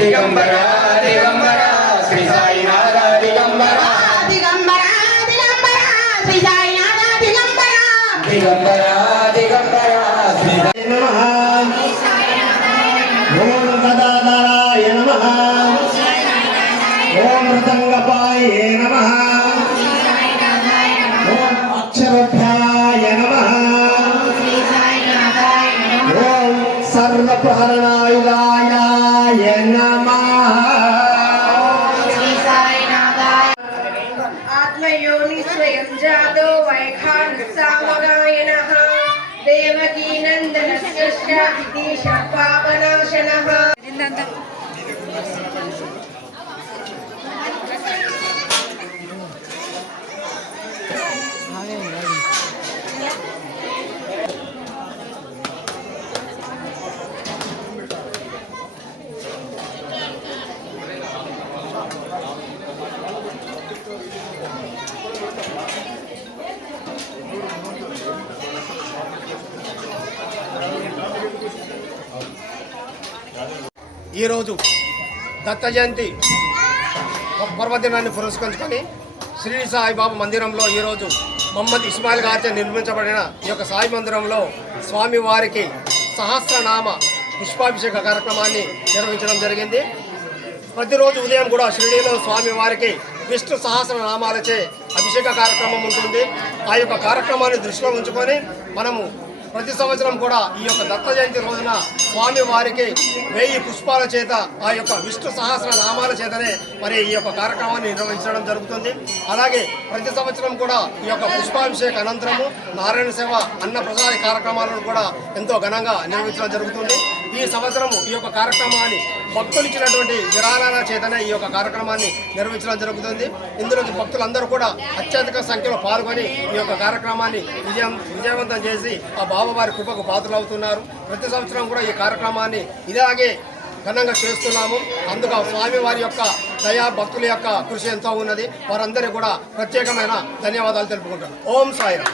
దిగంబర దిగంబర శ్రీ సాయినాథ దిగంబర దిగంబర దిగంబర శ్రీ సాయినాథ దిగంబర దిగంబర దిగంబర శ్రీ ఓం గదాధరాయ నమ ఓం మృదంగపాయ నమ ఓం అక్షరభ్యాయ నమ ఓం సర్వప్రహరణాయుధాయ నమ ఆత్మయోని స్వయం జాతో వైఖానసామగాయన దేవకీ పాపనాశన ఈరోజు దత్త జయంతి పర్వదినాన్ని పురస్కరించుకొని శ్రీ సాయిబాబా మందిరంలో ఈరోజు మొహమ్మద్ ఇస్మాయిల్ గారిచే నిర్మించబడిన ఈ యొక్క సాయి మందిరంలో స్వామివారికి సహస్రనామ పుష్పాభిషేక కార్యక్రమాన్ని నిర్వహించడం జరిగింది. ప్రతిరోజు ఉదయం కూడా షిరిడీలో స్వామివారికి విష్ణు సహస్ర నామాలచే అభిషేక కార్యక్రమం ఉంటుంది. ఆ యొక్క కార్యక్రమాన్ని దృష్టిలో ఉంచుకొని మనము ప్రతి సంవత్సరం కూడా ఈ యొక్క దత్త జయంతి రోజున స్వామి వారికి వెయ్యి పుష్పాల చేత ఆ యొక్క విష్ణు సహస్ర నామాల చేతనే మరి ఈ యొక్క కార్యక్రమాన్ని నిర్వహించడం జరుగుతుంది. అలాగే ప్రతి సంవత్సరం కూడా ఈ యొక్క పుష్పాభిషేక అనంతరము నారాయణ సేవ అన్న ప్రసాద కార్యక్రమాలను కూడా ఎంతో ఘనంగా నిర్వహించడం జరుగుతుంది. ఈ సంవత్సరము ఈ యొక్క కార్యక్రమాన్ని భక్తులు ఇచ్చినటువంటి విరాళాల చేతనే ఈ యొక్క కార్యక్రమాన్ని నిర్వహించడం జరుగుతుంది. ఇందులో భక్తులందరూ కూడా అత్యధిక సంఖ్యలో పాల్గొని ఈ యొక్క కార్యక్రమాన్ని విజయం విజయవంతం చేసి ఆ బాబావారి కృపకు పాత్రలవుతున్నారు. ప్రతి సంవత్సరం కూడా ఈ కార్యక్రమాన్ని ఇలాగే ఘనంగా చేస్తున్నాము. అందుకు స్వామి వారి యొక్క దయా భక్తుల యొక్క కృషి ఎంతో ఉన్నది. వారందరికీ కూడా ప్రత్యేకమైన ధన్యవాదాలు తెలుపుకుంటాను ఓం సాయిరామ్.